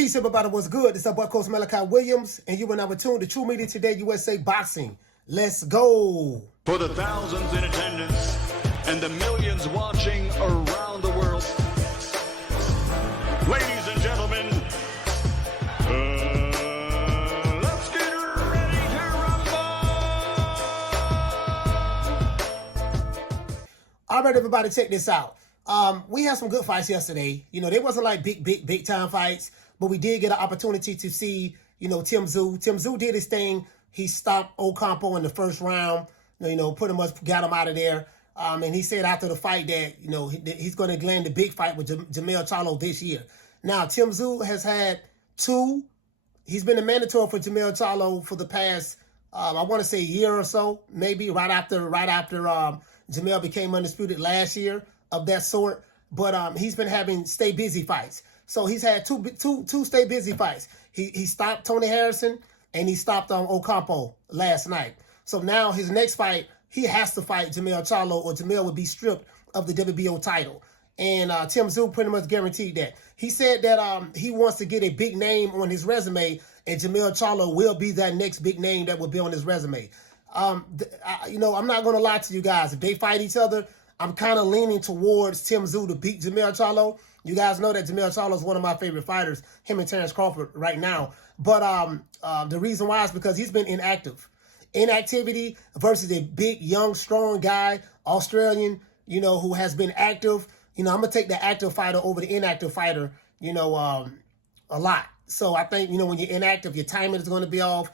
Peace, everybody. What's good? It's our boy, Coach Malachi Williams, and you and I were tuned to True Media Today USA Boxing. Let's go. For the thousands in attendance and the millions watching around the world, ladies and gentlemen, let's get ready to rumble! All right, everybody, check this out. We had some good fights yesterday. You know, they wasn't like big time fights, but we did get an opportunity to see, Tszyu. Tszyu did his thing. He stopped Ocampo in the first round, pretty much got him out of there. And he said after the fight that, he's going to land the big fight with Jermell Charlo this year. Now, Tszyu has had he's been a mandatory for Jermell Charlo for the past, I want to say a year or so, maybe right after Jermell became undisputed last year of that sort. But he's been having stay busy fights. So he's had two stay busy fights. He stopped Tony Harrison and he stopped Ocampo last night. So now his next fight, he has to fight Jermell Charlo or Jermell would be stripped of the WBO title. And Tszyu pretty much guaranteed that. He said that he wants to get a big name on his resume, and Jermell Charlo will be that next big name that will be on his resume. I'm not going to lie to you guys. If they fight each other, I'm kind of leaning towards Tszyu to beat Jermell Charlo. You guys know that Jermell Charlo is one of my favorite fighters, him and Terrence Crawford right now. But the reason why is because he's been inactive. Inactivity versus a big, young, strong guy, Australian, who has been active. I'm going to take the active fighter over the inactive fighter, a lot. So I think, when you're inactive, your timing is going to be off.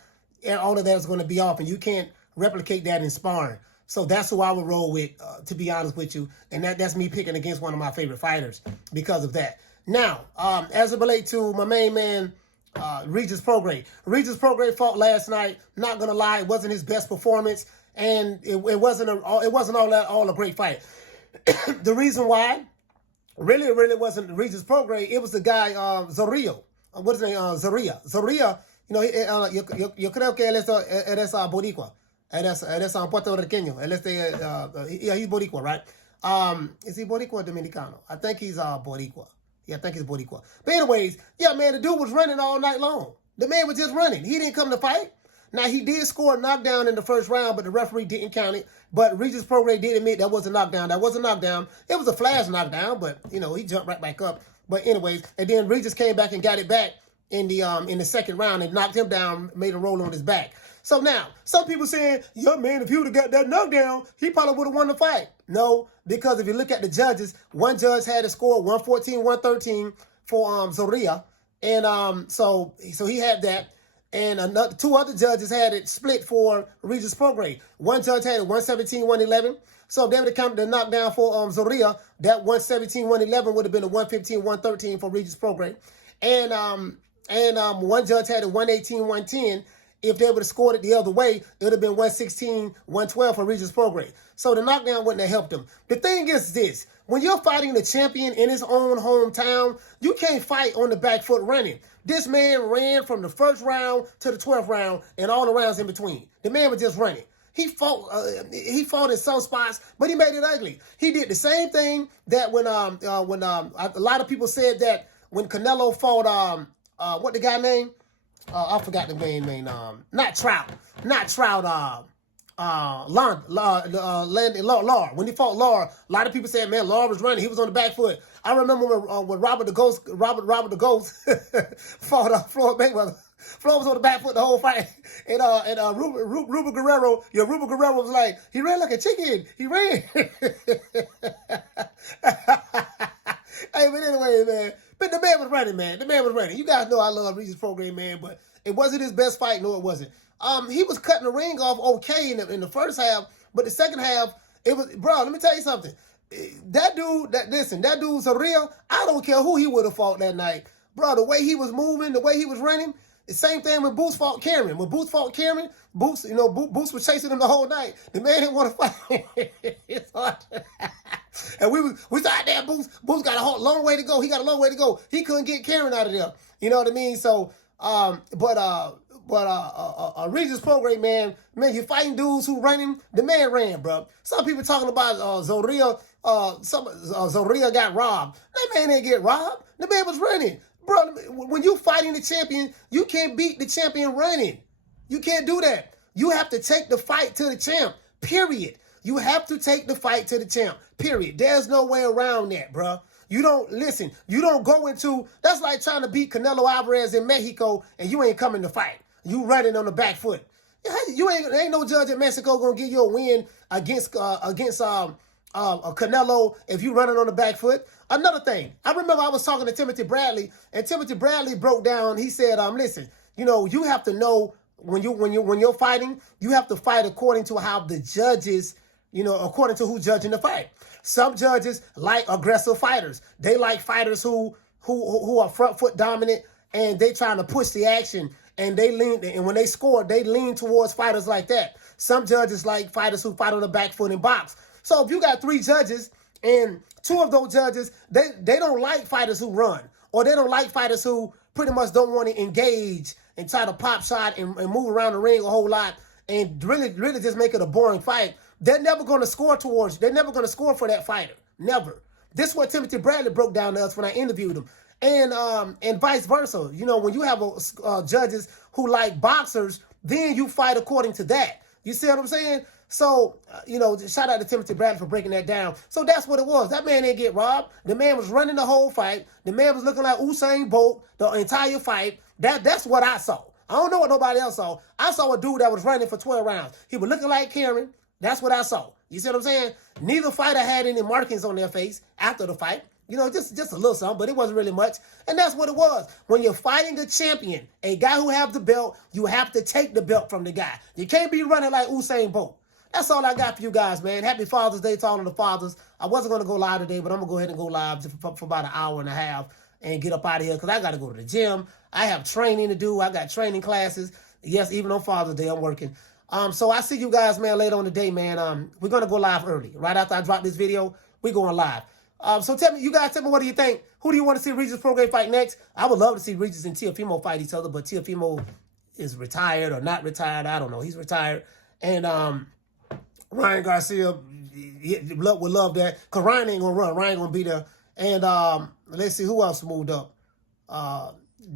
All of that is going to be off, and you can't replicate that in sparring. So that's who I would roll with, to be honest with you. And that's me picking against one of my favorite fighters because of that. Now, as it relates to my main man, Regis Prograis. Regis Prograis fought last night. Not gonna lie, it wasn't his best performance, and it wasn't all a great fight. The reason why, really wasn't Regis Prograis. It was the guy Zorrilla. What's his name? Zorrilla. Zorrilla. Yo creo que él es boricua. Él es puertorriqueño. He's boricua, right? Is he boricua or dominicano? I think he's boricua. Yeah, I think he's boricua. But anyways, yeah, man, the dude was running all night long. The man was just running. He didn't come to fight. Now, he did score a knockdown in the first round, but the referee didn't count it. But Regis Prograis did admit that was a knockdown. That was a knockdown. It was a flash knockdown, but, he jumped right back up. But anyways, and then Regis came back and got it back in the second round and knocked him down, made him roll on his back. So now, some people saying, yeah, man, if he would have got that knockdown, he probably would have won the fight. No, because if you look at the judges, one judge had a score 114-113 for Zorrilla. And so he had that. And two other judges had it split for Regis Prograis. One judge had it 117-111. So if they would have counted the knockdown for Zorrilla, that 117-111 would have been a 115-113 for Regis Prograis. And one judge had it 118-110. If they would have scored it the other way, it would have been 116-112 for Regis Prograis. So the knockdown wouldn't have helped him. The thing is this. When you're fighting the champion in his own hometown, you can't fight on the back foot running. This man ran from the first round to the 12th round and all the rounds in between. The man was just running. He fought in some spots, but he made it ugly. He did the same thing that when a lot of people said that when Canelo fought, what the guy name? I forgot the name. Not Trout. Lar. When he fought Lar, a lot of people said, man, Lar was running. He was on the back foot. I remember when Robert the Ghost fought Floyd Mayweather. Floyd was on the back foot the whole fight. And Ruben Guerrero, Ruben Guerrero was like, he ran like a chicken. He ran. Hey, but anyway, man. But the man was running, man. The man was running. You guys know I love Regis Prograis, man, but it wasn't his best fight. No, it wasn't. He was cutting the ring off okay in the first half, but the second half, it was, bro, let me tell you something. That dude Zorrilla, I don't care who he would have fought that night. Bro, the way he was moving, the way he was running, the same thing when Boots fought Cameron. When Boots fought Cameron, Boots was chasing him the whole night. The man didn't want to fight. It's hard. And we thought that Boots got a long way to go. He got a long way to go. He couldn't get Cameron out of there. You know what I mean? So, Regis Prograis, man, you're fighting dudes who running. The man ran, bro. Some people talking about Zorrilla. Zorrilla got robbed. That man didn't get robbed. The man was running. Bro, when you fighting the champion, you can't beat the champion running. You can't do that. You have to take the fight to the champ, period. You have to take the fight to the champ, period. There's no way around that, bro. You don't, listen, you don't go into, that's like trying to beat Canelo Alvarez in Mexico and you ain't coming to fight. You running on the back foot. Ain't no judge in Mexico gonna give you a win against Canelo if you running on the back foot. Another thing, I remember I was talking to Timothy Bradley, and Timothy Bradley broke down. He said, listen, you have to know when you're fighting, you have to fight according to how the judges, according to who's judging the fight. Some judges like aggressive fighters. They like fighters who are front foot dominant and they trying to push the action. And when they score, they lean towards fighters like that. Some judges like fighters who fight on the back foot and box. So if you got 3 judges and 2 of those judges, they don't like fighters who run, or they don't like fighters who pretty much don't want to engage and try to pop shot and move around the ring a whole lot and really just make it a boring fight. They're never going to score towards you. They're never going to score for that fighter. Never. This is what Timothy Bradley broke down to us when I interviewed him. And vice versa. When you have judges who like boxers, then you fight according to that. You see what I'm saying? So, shout out to Timothy Bradley for breaking that down. So that's what it was. That man didn't get robbed. The man was running the whole fight. The man was looking like Usain Bolt the entire fight. That's what I saw. I don't know what nobody else saw. I saw a dude that was running for 12 rounds. He was looking like Karen. That's what I saw. You see what I'm saying? Neither fighter had any markings on their face after the fight. Just a little something, but it wasn't really much. And that's what it was. When you're fighting a champion, a guy who has the belt, you have to take the belt from the guy. You can't be running like Usain Bolt. That's all I got for you guys, man. Happy Father's Day to all of the fathers. I wasn't going to go live today, but I'm going to go ahead and go live for about an hour and a half and get up out of here because I got to go to the gym. I have training to do. I got training classes. Yes, even on Father's Day, I'm working. So I see you guys, man, later on today, man. We're going to go live early. Right after I drop this video, we're going live. So tell me, what do you think? Who do you want to see Regis Prograis fight next? I would love to see Regis and Teofimo fight each other, but Teofimo is retired or not retired. I don't know. He's retired. And Ryan Garcia would love that because Ryan ain't going to run. Ryan going to be there. And let's see who else moved up.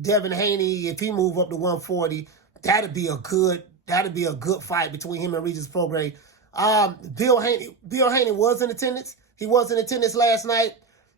Devin Haney, if he move up to 140, that'd be a good fight between him and Regis Prograis. Bill Haney was in attendance. He was in attendance last night.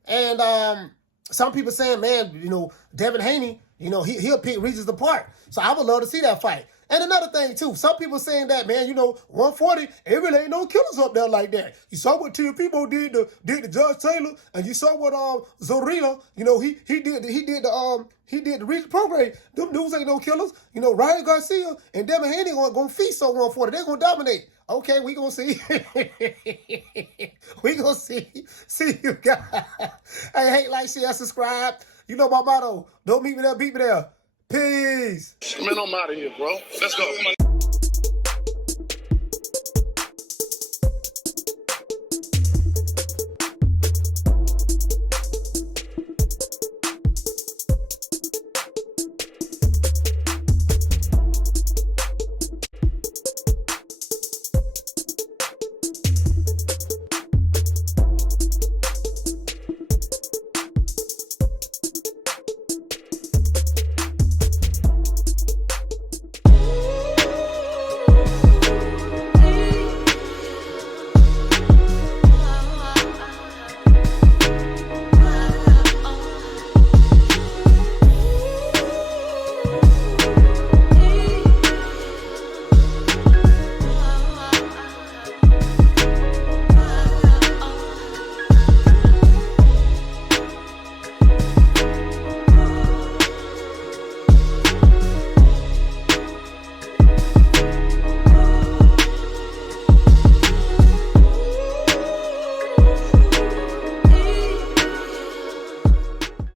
And some people saying, man, Devin Haney, he'll pick Regis apart. So I would love to see that fight. And another thing, too, some people saying that, man, 140, it really ain't no killers up there like that. You saw what Tszyu did to Judge Taylor, and you saw what Zorrilla, he did the Regis Prograis. Them dudes ain't no killers. Ryan Garcia and Devin Haney going to feast on 140. They're going to dominate. Okay, we going to see. We going to see. See you guys. Hey, hate, like, share, subscribe. You know my motto. Don't meet me there, beat me there. Peace. Man, I'm out of here, bro. Let's go.